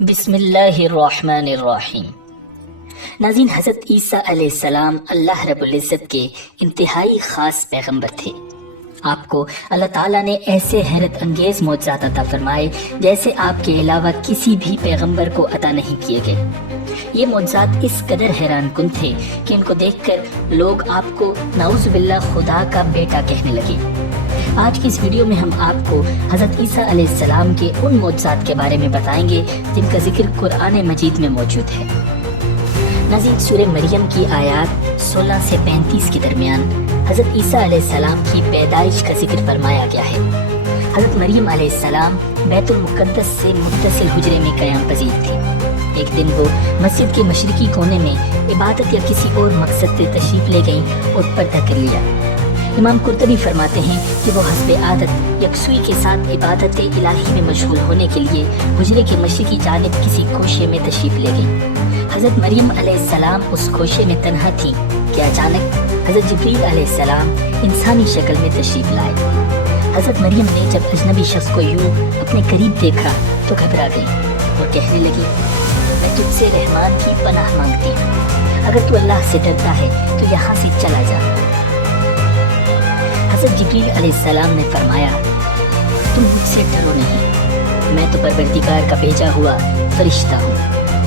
بسم اللہ الرحمن الرحیم۔ ناظرین، حضرت عیسیٰ علیہ السلام اللہ رب العزت کے انتہائی خاص پیغمبر تھے۔ آپ کو اللہ تعالیٰ نے ایسے حیرت انگیز معجزات عطا فرمائے جیسے آپ کے علاوہ کسی بھی پیغمبر کو عطا نہیں کیے گئے۔ یہ معجزات اس قدر حیران کن تھے کہ ان کو دیکھ کر لوگ آپ کو نعوذ باللہ خدا کا بیٹا کہنے لگے۔ آج کی اس ویڈیو میں ہم آپ کو حضرت عیسیٰ علیہ السلام کے ان معجزات کے بارے میں بتائیں گے جن کا ذکر قرآن مجید میں موجود ہے۔ ناظرین، سورہ مریم کی آیات 16 سے 35 کے درمیان حضرت عیسیٰ علیہ السلام کی پیدائش کا ذکر فرمایا گیا ہے۔ حضرت مریم علیہ السلام بیت المقدس سے متصل حجرے میں قیام پذیر تھی۔ ایک دن وہ مسجد کے مشرقی کونے میں عبادت یا کسی اور مقصد سے تشریف لے گئیں اور پردہ کر لیا۔ امام قرطبی فرماتے ہیں کہ وہ حسب عادت یکسوئی کے ساتھ عبادت الہی میں مشغول ہونے کے لیے حجرے کے مشرقی جانب کسی کوشے میں تشریف لے گئیں۔ حضرت مریم علیہ السلام اس کوشے میں تنہا تھی کہ اچانک حضرت جبریل علیہ السلام انسانی شکل میں تشریف لائے۔ حضرت مریم نے جب اجنبی شخص کو یوں اپنے قریب دیکھا تو گھبرا گئی اور کہنے لگی، میں تجھ سے رحمان کی پناہ مانگتی ہوں، اگر تو اللہ سے ڈرتا ہے تو یہاں سے چلا جا۔ حضرت جبریل علیہ السلام نے فرمایا، تم مجھ سے ڈرو نہیں، میں تو پروردگار کا بھیجا ہوا فرشتہ ہوں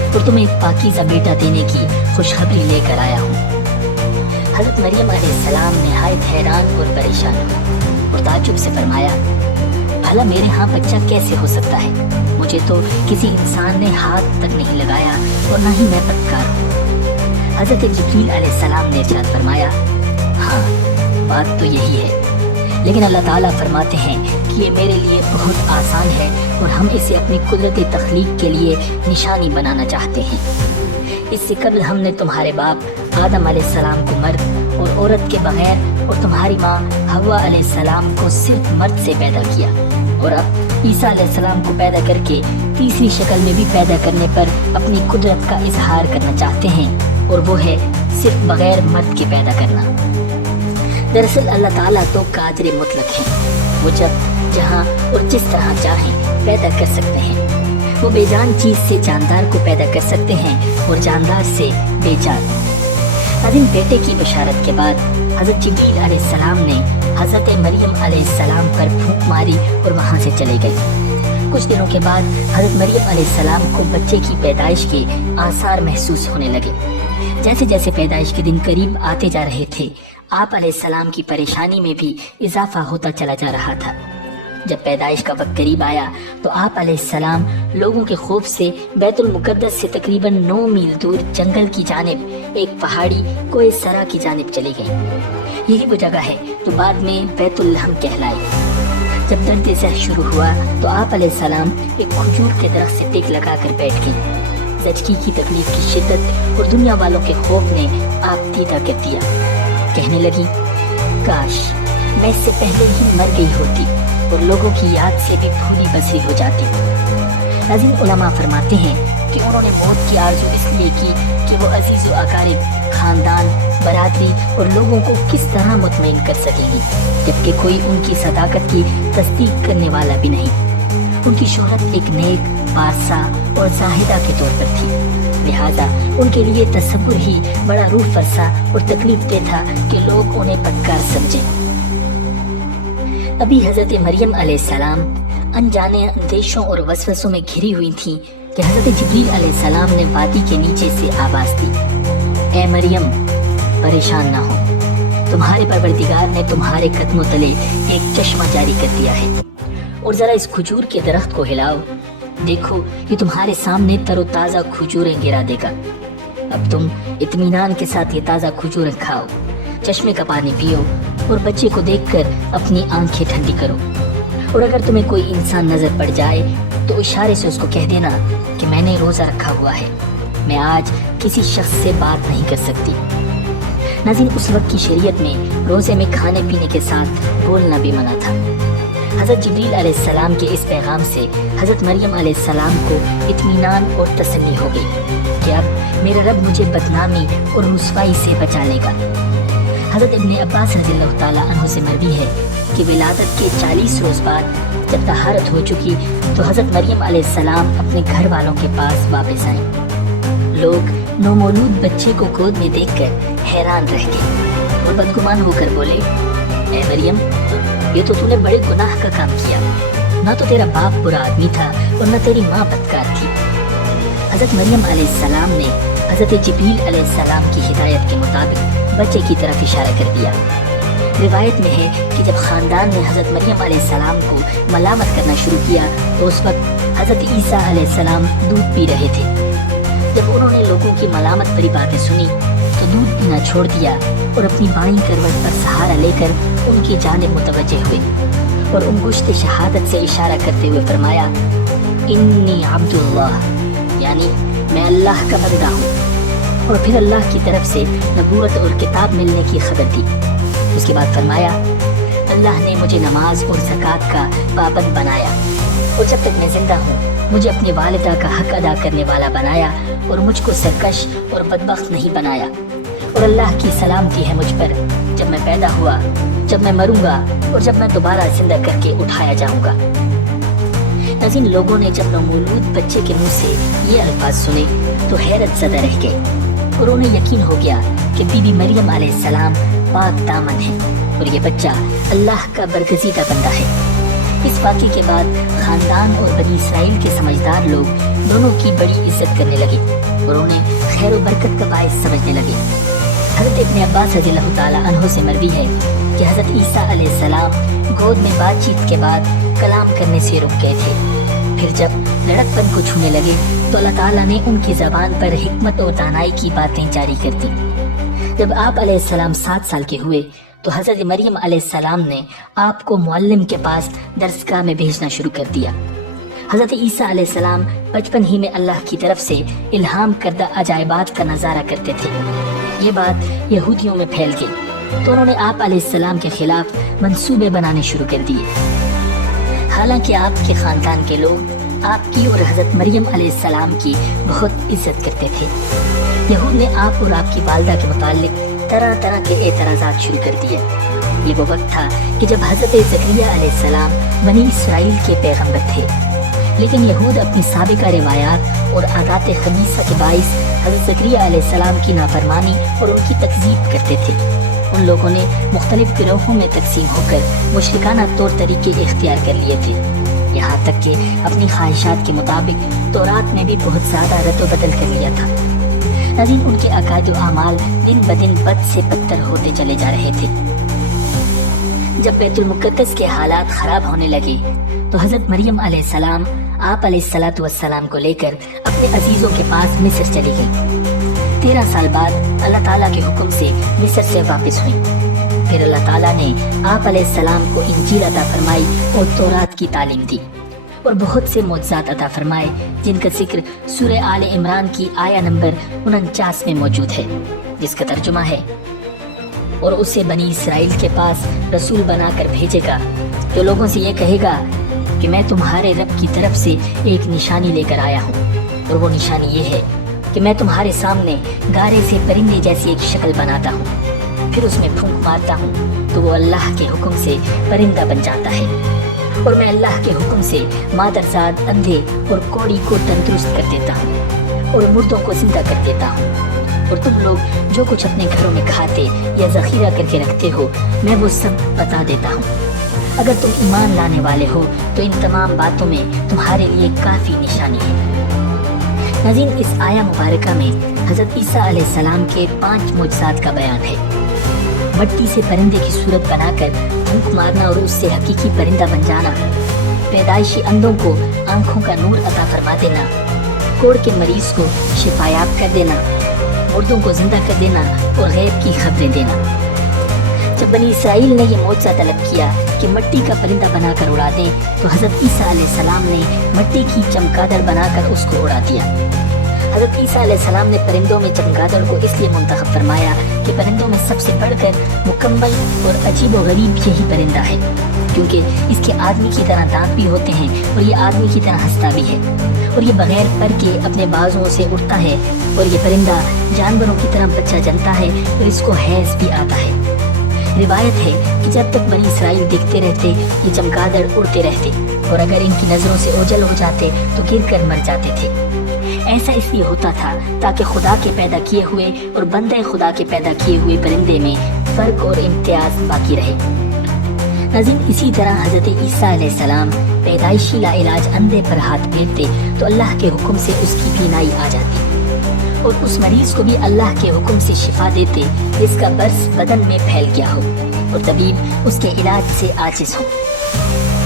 اور تمہیں ایک پاکیزہ بیٹا دینے کی خوشخبری لے کر آیا ہوں۔ حضرت مریم علیہ السلام نہایت حیران اور پریشان ہوئی اور تعجب سے فرمایا، بھلا میرے ہاں بچہ کیسے ہو سکتا ہے؟ مجھے تو کسی انسان نے ہاتھ تک نہیں لگایا اور نہ ہی میں بدکار ہوں۔ حضرت جبریل علیہ السلام نے ارشاد فرمایا، ہاں بات تو یہی ہے، لیکن اللہ تعالیٰ فرماتے ہیں کہ یہ میرے لیے بہت آسان ہے اور ہم اسے اپنی قدرت تخلیق کے لیے نشانی بنانا چاہتے ہیں۔ اس سے قبل ہم نے تمہارے باپ آدم علیہ السلام کو مرد اور عورت کے بغیر اور تمہاری ماں حوا علیہ السلام کو صرف مرد سے پیدا کیا، اور اب عیسیٰ علیہ السلام کو پیدا کر کے تیسری شکل میں بھی پیدا کرنے پر اپنی قدرت کا اظہار کرنا چاہتے ہیں، اور وہ ہے صرف بغیر مرد کے پیدا کرنا۔ دراصل اللہ تعالیٰ تو قادر مطلق ہیں، وہ جب جہاں اور جس طرح چاہیں پیدا کر سکتے ہیں۔ وہ بے جان چیز سے جاندار کو پیدا کر سکتے ہیں اور جاندار سے بے جان۔ ناظرین، بیٹے کی بشارت کے بعد حضرت جبریل علیہ السلام نے حضرت مریم علیہ السلام پر پھونک ماری اور وہاں سے چلے گئے۔ کچھ دنوں کے بعد حضرت مریم علیہ السلام کو بچے کی پیدائش کے آثار محسوس ہونے لگے۔ جیسے جیسے پیدائش کے دن قریب آتے جا رہے تھے، آپ علیہ السلام کی پریشانی میں بھی اضافہ ہوتا چلا جا رہا تھا۔ جب پیدائش کا وقت قریب آیا تو آپ علیہ السلام لوگوں کے خوف سے بیت المقدس سے تقریباً 9 میل دور جنگل کی جانب ایک پہاڑی کوہ سرا کی جانب چلی گئیں۔ یہی وہ جگہ ہے جو بعد میں بیت الحم کہلائی۔ جب درد ذہ شروع ہوا تو آپ علیہ السلام ایک کھجور کے درخت سے ٹیک لگا کر بیٹھ گئیں۔ زچگی کی تکلیف کی شدت اور دنیا والوں کے خوف نے آپ دیدہ کر دیا۔ کہنے لگی، کاش میں اس سے پہلے ہی مر گئی ہوتی اور لوگوں کی یاد سے بھی بھولی بسری ہو جاتی۔ ناظرین، علماء فرماتے ہیں کہ انہوں نے موت کی آرزو اس لیے کی کہ وہ عزیز و اقارب، خاندان، برادری اور لوگوں کو کس طرح مطمئن کر سکیں گی، جبکہ کوئی ان کی صداقت کی تصدیق کرنے والا بھی نہیں۔ ان کی شہرت ایک نیک، پارسا اور زاہدہ کے طور پر تھی، لہذا ان کے لیے تصور ہی بڑا روح فرسا اور تکلیف دہ تھا کہ لوگ انہیں بدکار سمجھیں۔ ابھی حضرت مریم علیہ السلام انجانے اندیشوں اور وسوسوں میں گھری ہوئی تھیں کہ حضرت جبریل علیہ السلام نے وادی کے نیچے سے آواز دی، اے مریم، پریشان نہ ہو، تمہارے پروردگار نے تمہارے قدموں تلے ایک چشمہ جاری کر دیا ہے، اور ذرا اس کھجور کے درخت کو ہلاؤ، دیکھو یہ تمہارے سامنے تر و تازہ کھجوریں گرا دے گا۔ اب تم اطمینان کے ساتھ یہ تازہ کھجوریں کھاؤ، چشمے کا پانی پیو اور بچے کو دیکھ کر اپنی آنکھیں ٹھنڈی کرو، اور اگر تمہیں کوئی انسان نظر پڑ جائے تو اشارے سے اس کو کہہ دینا کہ میں نے روزہ رکھا ہوا ہے، میں آج کسی شخص سے بات نہیں کر سکتی۔ ناظرین، اس وقت کی شریعت میں روزے میں کھانے پینے کے ساتھ بولنا بھی منع تھا۔ حضرت جبریل علیہ السلام کے اس پیغام سے حضرت مریم علیہ السلام کو اطمینان اور تسلی ہو گئی کہ اب میرا رب مجھے بدنامی اور رسوائی سے بچا لے گا۔ حضرت ابن عباس رضی اللہ تعالیٰ عنہ سے مروی ہے کہ ولادت کے 40 روز بعد جب طہارت ہو چکی تو حضرت مریم علیہ السلام اپنے گھر والوں کے پاس واپس آئیں۔ لوگ نومولود بچے کو گود میں دیکھ کر حیران رہ گئے اور بدگمان ہو کر بولے، اے مریم، یہ تو نے بڑے گناہ کا کام کیا، نہ تو تیرا باپ برا آدمی تھا اور نہ تیری ماں بدکار تھی۔ حضرت مریم علیہ السلام نے حضرت جبریل علیہ السلام کی ہدایت کے مطابق بچے کی طرف اشارہ کر دیا۔ روایت میں ہے کہ جب خاندان نے حضرت مریم علیہ السلام کو ملامت کرنا شروع کیا تو اس وقت حضرت عیسیٰ علیہ السلام دودھ پی رہے تھے۔ جب انہوں نے لوگوں کی ملامت بھری باتیں سنی تو دودھ پینا چھوڑ دیا اور اپنی بائیں کروٹ پر سہارا لے کر ان کی جانب متوجہ ہوئے اور انگشت شہادت سے اشارہ کرتے ہوئے فرمایا، انی عبد اللہ، یعنی میں اللہ کا بندہ ہوں، اور پھر اللہ کی طرف سے نبوت اور کتاب ملنے کی خبر دی۔ اس کے بعد فرمایا، اللہ نے مجھے نماز اور زکوٰۃ کا پابند بنایا اور جب تک میں زندہ ہوں مجھے اپنی والدہ کا حق ادا کرنے والا بنایا اور مجھ کو سرکش اور بدبخت نہیں بنایا، اور اللہ کی سلامتی ہے مجھ پر جب میں پیدا ہوا، جب میں مروں گا اور جب میں دوبارہ زندہ کر کے اٹھایا جاؤں گا۔ ناظرین، لوگوں نے جب نومولود بچے کے منہ سے یہ الفاظ سنے تو حیرت زدہ رہ گئے اور انہیں یقین ہو گیا کہ بی بی مریم علیہ السلام پاک دامن ہے اور یہ بچہ اللہ کا برگزیدہ بندہ ہے۔ اس واقعے کے بعد خاندان اور بنی اسرائیل کے سمجھدار لوگ دونوں کی بڑی عزت کرنے لگے اور انہیں خیر و برکت کا باعث سمجھنے لگے۔ حضرت ابن عباس رضی اللہ تعالیٰ عنہ سے مروی ہے کہ حضرت عیسیٰ علیہ السلام گود میں بات چیت کے بعد کلام کرنے سے رک گئے تھے۔ پھر جب لڑکپن کو چھونے لگے تو اللہ تعالیٰ نے ان کی زبان پر حکمت اور دانائی کی باتیں جاری کر دی۔ جب آپ علیہ السلام 7 سال کے ہوئے تو حضرت مریم علیہ السلام نے آپ کو معلم کے پاس درسگاہ میں بھیجنا شروع کر دیا۔ حضرت عیسیٰ علیہ السلام بچپن ہی میں اللہ کی طرف سے الہام کردہ عجائبات کا نظارہ کرتے تھے۔ یہ بات یہودیوں میں پھیل گئی تو انہوں نے آپ علیہ السلام کے خلاف منصوبے بنانے شروع کر دیے۔ حالانکہ آپ کے خاندان کے لوگ آپ کی اور حضرت مریم علیہ السلام کی بہت عزت کرتے تھے۔ یہود نے آپ اور آپ کی والدہ کے متعلق طرح طرح کے اعتراضات شروع کر دیے۔ یہ وہ وقت تھا کہ جب حضرت زکریا علیہ السلام بنی اسرائیل کے پیغمبر تھے، لیکن یہود اپنی سابقہ روایات اور عادات خبیثہ کے باعث حضرت زکریا علیہ السلام کی نافرمانی اور ان کی تکذیب کرتے تھے۔ ان لوگوں نے مختلف گروہوں میں تقسیم ہو کر مشرکانہ طور طریقے اختیار کر لیے تھے، یہاں تک کہ اپنی خواہشات کے مطابق تورات میں بھی بہت زیادہ رد و بدل کر لیا تھا۔ ناظرین، ان کے عقائد و اعمال دن بدن بد سے بدتر ہوتے چلے جا رہے تھے۔ جب بیت المقدس کے حالات خراب ہونے لگے تو حضرت مریم علیہ السلام آپ علیہ الصلاۃ والسلام کو لے کر اپنے عزیزوں کے پاس مصر چلی گئی۔ 13 سال بعد اللہ تعالیٰ کے حکم سے مصر سے واپس ہوئی۔ پھر اللہ تعالیٰ نے آپ علیہ السلام کو انجیل عطا فرمائی اور تورات کی تعلیم دی اور بہت سے معجزات عطا فرمائے، جن کا ذکر سورہ آل عمران کی آیہ نمبر 49 میں موجود ہے، جس کا ترجمہ ہے، اور اسے بنی اسرائیل کے پاس رسول بنا کر بھیجے گا جو لوگوں سے یہ کہے گا کہ میں تمہارے رب کی طرف سے ایک نشانی لے کر آیا ہوں، اور وہ نشانی یہ ہے کہ میں تمہارے سامنے گارے سے پرندے جیسی ایک شکل بناتا ہوں، پھر اس میں پھونک مارتا ہوں تو وہ اللہ کے حکم سے پرندہ بن جاتا ہے، اور میں اللہ کے حکم سے مادرزاد اندھے اور کوڑی کو تندرست کر دیتا ہوں اور مردوں کو زندہ کر دیتا ہوں، اور تم لوگ جو کچھ اپنے گھروں میں کھاتے یا ذخیرہ کر کے رکھتے ہو میں وہ سب بتا دیتا ہوں۔ اگر تم ایمان لانے والے ہو تو ان تمام باتوں میں تمہارے لیے کافی نشانی ہے۔ ناظرین، اس آیہ مبارکہ میں حضرت عیسیٰ علیہ السلام کے 5 معجزات کا بیان ہے۔ مٹی سے پرندے کی صورت بنا کر پھونک مارنا اور اس سے حقیقی پرندہ بن جانا، پیدائشی اندھوں کو آنکھوں کا نور عطا فرما دینا، کوڑ کے مریض کو شفایاب کر دینا، مردوں کو زندہ کر دینا اور غیب کی خبریں دینا۔ جب بنی اسرائیل نے یہ معجزہ طلب کیا کہ مٹی کا پرندہ بنا کر اڑا دیں تو حضرت عیسیٰ علیہ السلام نے مٹی کی چمگادڑ بنا کر اس کو اڑا دیا۔ حضرت عیسیٰ علیہ السلام نے پرندوں میں چمگادڑ کو اس لیے منتخب فرمایا کہ پرندوں میں سب سے بڑھ کر مکمل اور عجیب و غریب یہی پرندہ ہے، کیونکہ اس کے آدمی کی طرح دانت بھی ہوتے ہیں اور یہ آدمی کی طرح ہنستا بھی ہے، اور یہ بغیر پر کے اپنے بازوں سے اڑتا ہے، اور یہ پرندہ جانوروں کی طرح بچہ جنتا ہے اور اس کو حیض بھی آتا ہے۔ روایت ہے کہ جب تک بنی اسرائیل دیکھتے رہتے یہ چمگادڑ اڑتے رہتے اور اگر ان کی نظروں سے اوجھل ہو جاتے تو گر کر مر جاتے تھے۔ ایسا اس لیے ہوتا تھا تاکہ خدا کے پیدا کیے ہوئے اور بندے خدا کے پیدا کیے ہوئے پرندے میں فرق اور امتیاز باقی رہے۔ ناظرین، اسی طرح حضرت عیسیٰ علیہ السلام پیدائشی لا علاج اندھے پر ہاتھ پھیرتے تو اللہ کے حکم سے اس کی بینائی آ جاتی اور اس مریض کو بھی اللہ کے حکم سے شفا دیتے جس کا برس بدن میں پھیل گیا ہو اور طبیب اس کے علاج سے عاجز ہو۔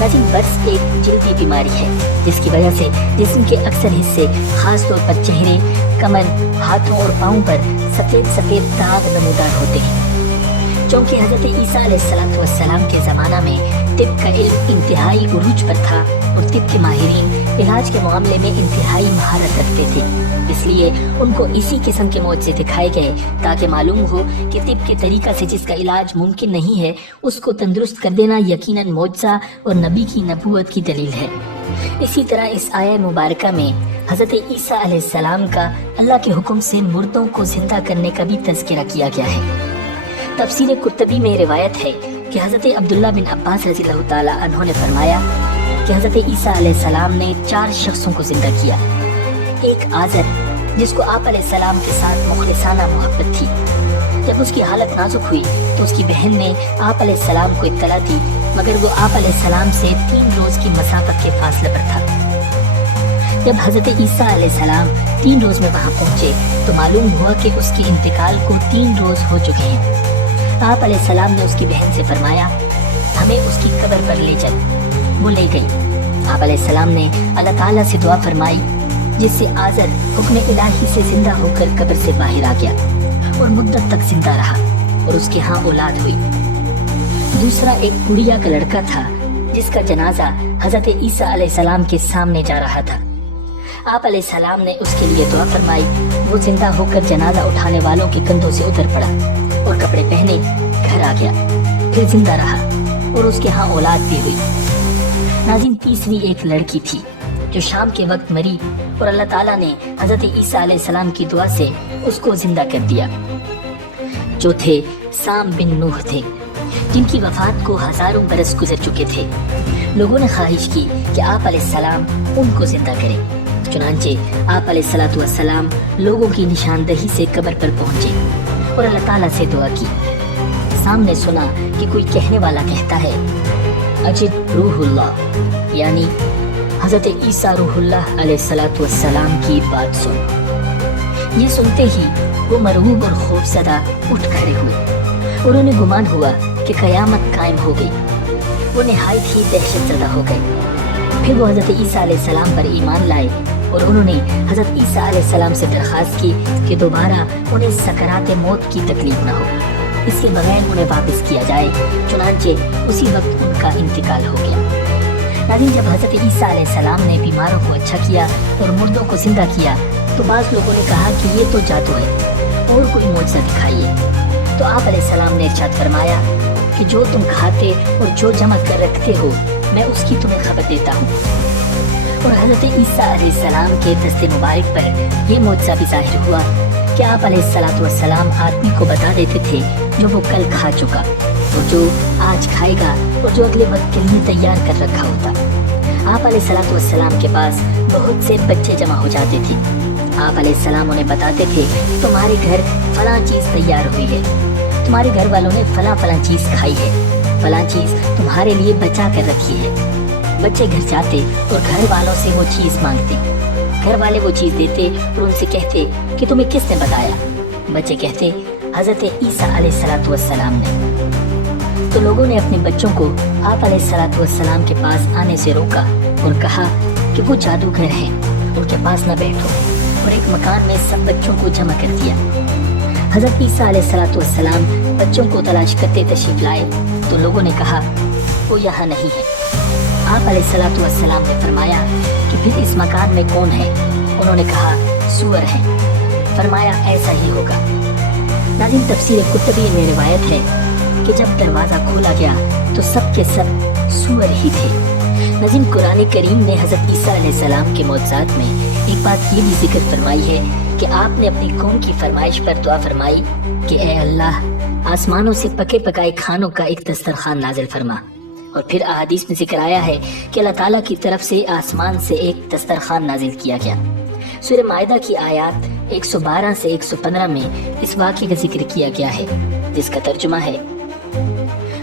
ناظرین، برس ایک جلدی بیماری ہے جس کی وجہ سے جسم کے اکثر حصے خاص طور پر چہرے، کمر، ہاتھوں اور پاؤں پر سفید سفید داغ نمودار ہوتے ہیں۔ چونکہ حضرت عیسیٰ علیہ السلام کے زمانہ میں طب کا علم انتہائی عروج پر تھا اور طب کے ماہرین علاج کے معاملے میں انتہائی مہارت رکھتے تھے، اس لیے ان کو اسی قسم کے معجزے دکھائے گئے تاکہ معلوم ہو کہ طب کے طریقہ سے جس کا علاج ممکن نہیں ہے اس کو تندرست کر دینا یقیناً معجزہ اور نبی کی نبوت کی دلیل ہے۔ اسی طرح اس آیہ مبارکہ میں حضرت عیسیٰ علیہ السلام کا اللہ کے حکم سے مردوں کو زندہ کرنے کا بھی تذکرہ کیا گیا ہے۔ تفسیر قرطبی میں روایت ہے کہ حضرت عبداللہ بن عباس رضی اللہ تعالیٰ عنہ نے فرمایا کہ حضرت عیسیٰ علیہ السلام نے 4 شخصوں کو زندہ کیا۔ ایک آزر جس کو آپ علیہ السلام کے ساتھ مخلصانہ محبت تھی، جب اس کی حالت نازک ہوئی تو اس کی بہن نے آپ علیہ السلام کو اطلاع دی مگر وہ آپ علیہ السلام سے 3 روز کی مسافت کے فاصلے پر تھا۔ جب حضرت عیسیٰ علیہ السلام 3 روز میں وہاں پہنچے تو معلوم ہوا کہ اس کے انتقال کو 3 روز ہو چکے ہیں۔ آپ علیہ السلام نے اس کی بہن سے فرمایا ہمیں اس کی قبر پر لے چل۔ وہ لے گئی۔ آپ علیہ السلام نے اللہ تعالیٰ سے دعا فرمائی جس سے آزر حکم الہی سے زندہ ہو کر قبر سے باہر آ گیا اور مدت تک زندہ رہا اور اس کے ہاں اولاد ہوئی۔ دوسرا ایک گڑیا کا لڑکا تھا جس کا جنازہ حضرت عیسیٰ علیہ السلام کے سامنے جا رہا تھا۔ آپ علیہ السلام نے اس کے لیے دعا فرمائی، وہ زندہ ہو کر جنازہ اٹھانے والوں کے کندھوں سے اتر پڑا اور کپڑے پہنے گھر آ گیا، پھر زندہ رہا اور اس کے ہاں اولاد بھی ہوئی۔ ناظرین، تیسری ایک لڑکی تھی جو شام کے وقت مری اور اللہ تعالیٰ نے حضرت عیسیٰ علیہ السلام کی دعا سے اس کو زندہ کر دیا۔ چوتھے سام بن نوح تھے جن کی وفات کو ہزاروں برس گزر چکے تھے۔ لوگوں نے خواہش کی کہ آپ علیہ السلام ان کو زندہ کریں، چنانچہ آپ علیہ السلام لوگوں کی نشاندہی سے قبر پر پہنچے اور اللہ تعالیٰ سے دعا کی۔ سام نے سنا کہ کوئی کہنے والا کہتا ہے اجد روح اللہ، یعنی حضرت عیسیٰ روح اللہ علیہ السلام کی بات سن۔ یہ سنتے ہی وہ مرعوب اور خوفزدہ اٹھ کھڑے ہوئے، انہوں نے گمان ہوا کہ قیامت قائم ہو گئی، وہ نہایت ہی دہشت زدہ ہو گئے۔ پھر وہ حضرت عیسیٰ علیہ السلام پر ایمان لائے اور انہوں نے حضرت عیسیٰ علیہ السلام سے درخواست کی کہ دوبارہ انہیں سکرات موت کی تکلیف نہ ہو، اس کے بغیر انہیں واپس کیا جائے، چنانچہ اسی وقت ان کا انتقال ہو گیا۔ لیکن جب حضرت عیسیٰ علیہ السلام نے بیماروں کو اچھا کیا اور مردوں کو زندہ کیا تو بعض لوگوں نے کہا کہ یہ تو جادو ہے، اور کوئی معجزہ دکھائیے۔ تو آپ علیہ السلام نے ارشاد فرمایا کہ جو تم کھاتے اور جو جمع کر رکھتے ہو میں اس کی تمہیں خبر دیتا ہوں۔ اور حضرت عیسیٰ علیہ السلام کے دست مبارک پر یہ معجزہ بھی ظاہر ہوا کہ آپ علیہ السلام آدمی کو بتا دیتے تھے جو وہ کل کھا چکا اور جو آج کھائے گا اور جو اگلے وقت کے لیے تیار کر رکھا ہوتا۔ آپ علیہ السلام کے پاس بہت سے بچے جمع ہو جاتے تھے۔ آپ علیہ السلام انہیں بتاتے تھے کہ تمہارے گھر فلاں چیز تیار ہوئی ہے، تمہارے گھر والوں نے فلاں چیز کھائی ہے، فلاں چیز تمہارے لیے بچا کر رکھی ہے۔ بچے گھر جاتے اور گھر والوں سے وہ چیز مانگتے، گھر والے وہ چیز دیتے اور ان سے کہتے کہ تمہیں کس نے بتایا؟ بچے کہتے حضرت عیسیٰ علیہ السلام نے۔ تو لوگوں نے اپنے بچوں کو آپ علیہ السلام کے پاس آنے سے روکا اور کہا کہ وہ جادوگر ہیں، ان کے پاس نہ بیٹھو، اور ایک مکان میں سب بچوں کو جمع کر دیا۔ حضرت عیسیٰ علیہ السلام بچوں کو تلاش کرتے تشریف لائے تو لوگوں نے کہا وہ یہاں نہیں ہے۔ آپ علیہ السلام نے فرمایا کہ پھر اس مکان میں کون ہے؟ انہوں نے کہا سور ہیں۔ فرمایا ایسا ہی ہوگا۔ ناظرین، تفسیر قرطبی میں روایت ہے کہ جب دروازہ کھولا گیا تو سب کے سب سور ہی تھے۔ ناظرین، قرآن کریم نے حضرت عیسیٰ علیہ السلام کے معجزات میں ایک بات یہ بھی ذکر فرمائی ہے کہ آپ نے اپنی قوم کی فرمائش پر دعا فرمائی کہ اے اللہ آسمانوں سے پکے پکائے کھانوں کا ایک دسترخوان نازل فرما۔ اور پھر احادیث میں ذکر آیا ہے کہ اللہ تعالیٰ کی طرف سے آسمان سے ایک دسترخوان نازل کیا گیا۔ سورہ مائدہ کی آیات 112 سے 115 میں اس واقعے کا ذکر کیا گیا ہے، جس کا ترجمہ ہے،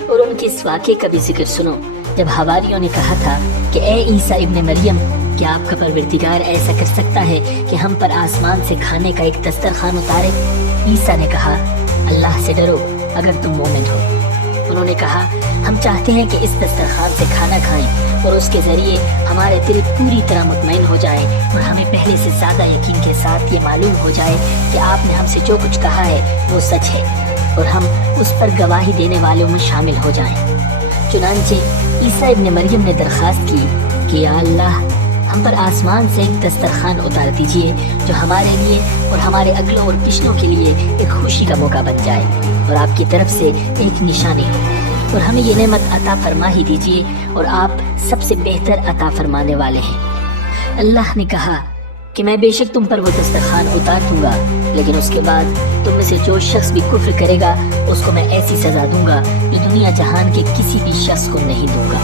اور ان کے اس واقعے کا بھی ذکر سنو جب حواریوں نے کہا تھا کہ اے عیسیٰ ابن مریم، کیا آپ کا پروردگار ایسا کر سکتا ہے کہ ہم پر آسمان سے کھانے کا ایک دسترخوان اتارے؟ عیسیٰ نے کہا، اللہ سے ڈرو اگر تم مومن ہو۔ انہوں نے کہا، ہم چاہتے ہیں کہ اس دسترخوان سے کھانا کھائیں اور اس کے ذریعے ہمارے دل پوری طرح مطمئن ہو جائیں اور ہمیں پہلے سے زیادہ یقین کے ساتھ یہ معلوم ہو جائے کہ آپ نے ہم سے جو کچھ کہا ہے وہ سچ ہے اور ہم اس پر گواہی دینے والوں میں شامل ہو جائیں۔ چنانچہ عیسیٰ ابن مریم نے درخواست کی کہ یا اللہ ہم پر آسمان سے ایک دسترخوان اتار دیجئے جو ہمارے لیے اور ہمارے اگلوں اور پچھلوں کے لیے ایک خوشی کا موقع بن جائے اور آپ کی طرف سے ایک نشانی ہو، اور ہمیں یہ نعمت عطا فرما ہی دیجئے اور آپ سب سے بہتر عطا فرمانے والے ہیں۔ اللہ نے کہا کہ میں بے شک تم پر وہ دسترخوان اتار دوں گا، لیکن اس کے بعد تم میں سے جو شخص بھی کفر کرے گا اس کو میں ایسی سزا دوں گا جو دنیا جہان کے کسی بھی شخص کو نہیں دوں گا۔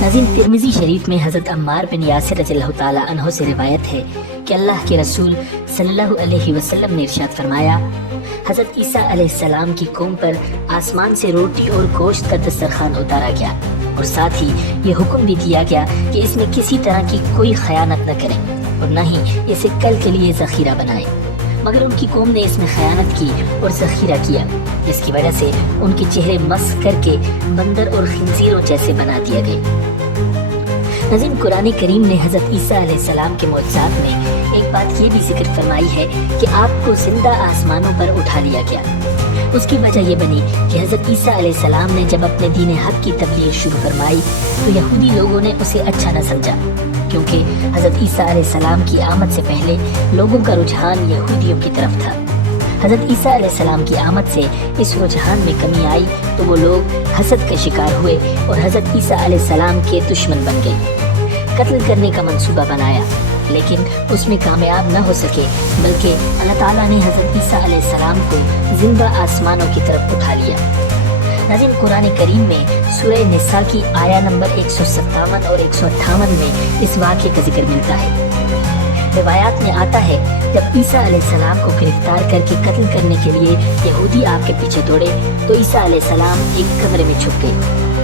ناظرین، ترمذی شریف میں حضرت عمار بن یاسر رضی اللہ تعالی عنہ سے روایت ہے کہ اللہ کے رسول صلی اللہ علیہ وسلم نے ارشاد فرمایا، حضرت عیسیٰ علیہ السلام کی قوم پر آسمان سے روٹی اور گوشت کا دسترخوان اتارا گیا اور ساتھ ہی یہ حکم بھی دیا گیا کہ اس میں کسی طرح کی کوئی خیانت نہ کریں اور نہ ہی اسے کل کے لیے ذخیرہ بنائیں، مگر ان کی قوم نے اس میں خیانت کی اور ذخیرہ کیا، جس کی وجہ سے ان کے چہرے مسخ کر کے بندر اور خنزیروں جیسے بنا دیا گئے۔ ناظرین، قرآن کریم نے حضرت عیسیٰ علیہ السلام کے معجزات میں ایک بات یہ بھی ذکر فرمائی ہے کہ آپ کو زندہ آسمانوں پر اٹھا لیا گیا۔ اس کی وجہ یہ بنی کہ حضرت عیسیٰ علیہ السلام نے جب اپنے دین حق کی تبلیغ شروع فرمائی تو یہودی لوگوں نے اسے اچھا نہ سمجھا، کیونکہ حضرت عیسیٰ علیہ السلام کی آمد سے پہلے لوگوں کا رجحان یہودیوں کی طرف تھا۔ حضرت عیسیٰ علیہ السلام کی آمد سے اس رجحان میں کمی آئی تو وہ لوگ حسد کا شکار ہوئے اور حضرت عیسیٰ علیہ السلام کے دشمن بن گئے۔ قتل کرنے کا منصوبہ بنایا لیکن اس میں کامیاب نہ ہو سکے، بلکہ اللہ تعالیٰ نے حضرت عیسیٰ علیہ السلام کو زندہ آسمانوں کی طرف اٹھا لیا۔ ناظرین، قرآن کریم میں سورہ نساء کی آیہ نمبر 157 اور 158 میں اس واقعے کا ذکر ملتا ہے۔ روایات میں آتا ہے جب عیسیٰ علیہ السلام کو گرفتار کر کے قتل کرنے کے لیے یہودی آپ کے پیچھے دوڑے تو عیسیٰ علیہ السلام ایک کمرے میں چھپ گئے۔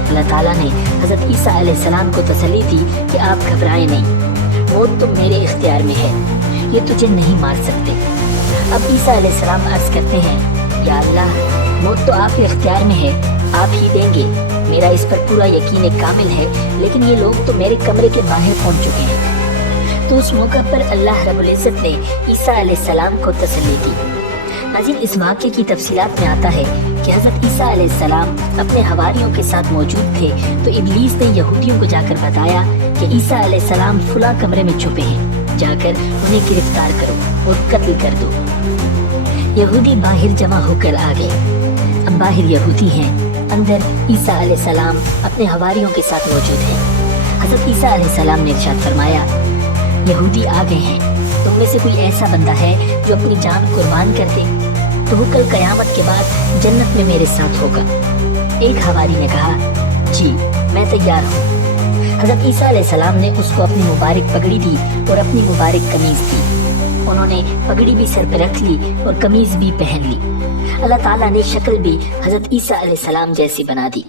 اللہ تعالیٰ نے حضرت عیسیٰ علیہ السلام کو تسلی دی کہ آپ گھبرائیں نہیں، موت تو میرے اختیار میں ہے، یہ تجھے نہیں مار سکتے۔ اب عیسیٰ علیہ السلام عرض کرتے ہیں، یا اللہ موت تو آپ کے اختیار میں ہے، آپ ہی دیں گے، میرا اس پر پورا یقین کامل ہے، لیکن یہ لوگ تو میرے کمرے کے باہر پہنچ چکے ہیں۔ تو اس موقع پر اللہ رب العزت نے عیسیٰ علیہ السلام کو تسلی دی۔ ناظرین، اس واقعے کی تفصیلات میں آتا ہے کہ حضرت عیسیٰ علیہ السلام اپنے حواریوں کے ساتھ موجود تھے تو ابلیس نے یہودیوں کو جا کر بتایا کہ عیسیٰ علیہ السلام فلاں کمرے میں چھپے ہیں، جا کر انہیں گرفتار کرو اور قتل کر دو۔ یہودی باہر جمع ہو کر آ گئے۔ اب باہر یہودی ہیں، اندر عیسیٰ علیہ السلام اپنے حواریوں کے ساتھ موجود ہیں۔ حضرت عیسیٰ علیہ السلام نے ارشاد فرمایا، یہودی آ گئے ہیں، تم میں سے کوئی ایسا بندہ ہے جو اپنی جان قربان کر دے تو وہ کل قیامت کے بعد جنت میں میرے ساتھ ہوگا۔ ایک حواری نے کہا، جی میں تیار ہوں۔ حضرت عیسیٰ علیہ السلام نے اس کو اپنی مبارک پگڑی دی اور اپنی مبارک قمیض دی۔ انہوں نے پگڑی بھی سر پہ رکھ لی اور قمیض بھی پہن لی۔ اللہ تعالیٰ نے شکل بھی حضرت عیسیٰ علیہ السلام جیسی بنا دی۔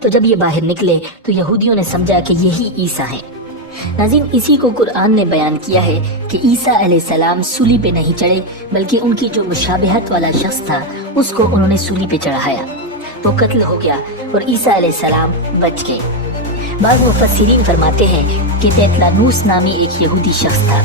تو جب یہ باہر نکلے تو یہودیوں نے سمجھا کہ یہی عیسیٰ ہیں۔ ناظرین، اسی کو قرآن نے بیان کیا ہے کہ عیسیٰ علیہ السلام سولی پہ نہیں چڑھے، بلکہ ان کی جو مشابہت والا شخص تھا اس کو انہوں نے سولی پہ چڑھایا، وہ قتل ہو گیا اور عیسیٰ علیہ السلام بچ گئے۔ بعض مفسرین فرماتے ہیں کہ تیتلانوس نامی ایک یہودی شخص تھا،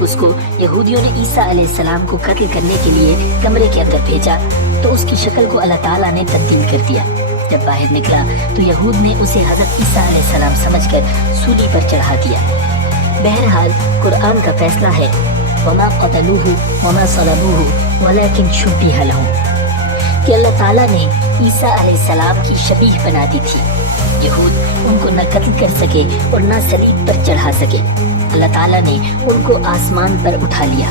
اس کو یہودیوں نے عیسیٰ علیہ السلام کو قتل کرنے کے لیے کمرے کے اندر بھیجا تو اس کی شکل کو اللہ تعالیٰ نے تبدیل کر دیا۔ جب باہر نکلا تو یہود نے اسے حضرت عیسیٰ علیہ السلام سمجھ کر سولی پر چڑھا دیا۔ بہرحال قرآن کا فیصلہ ہے، وَمَا قَتَلُوهُ وَمَا صَلَبُوهُ وَلَكِنْ شُبِّهَ لَهُمْ، کہ اللہ تعالیٰ نے عیسیٰ علیہ السلام کی شبیہ بنا دی تھی۔ یہود ان کو نہ قتل کر سکے اور نہ صلیب پر چڑھا سکے۔ اللہ تعالیٰ نے ان کو آسمان پر اٹھا لیا۔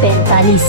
45